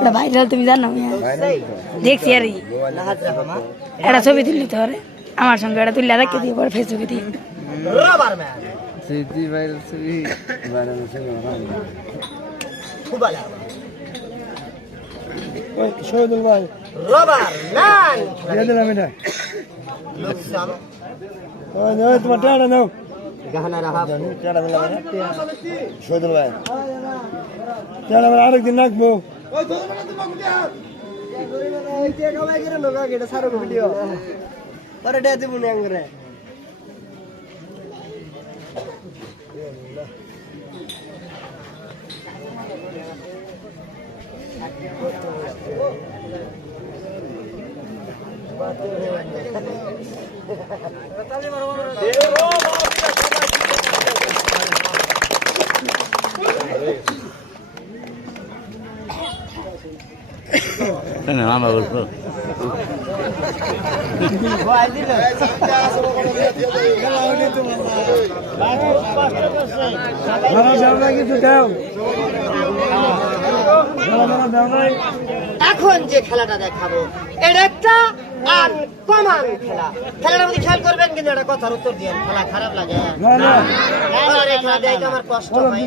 এটা ভাইরাল তুমি জানো দেখছি আর একটা ছবি তুললি তো আমার সঙ্গে এটা তুললে রেখে দিয়ে পরে ফেসবুকে দিয়ে স্মৃতি ভাইরাল ছবি শহীদুল ভাই দিলাম এটা তোমার টাকা নাও শহীদুল ভাই আরেকদিন রাখবো ভিডিও পরে দিব না মামা বলছো এখন যে খেলাটা দেখাবো এটা একটা আনকমন খেলা। খেলাটার মধ্যে খেয়াল করবেন, কিন্তু একটা কথার উত্তর দিয়ে খেলা খারাপ লাগে। খেলা দেখতে আমার কষ্ট হয়।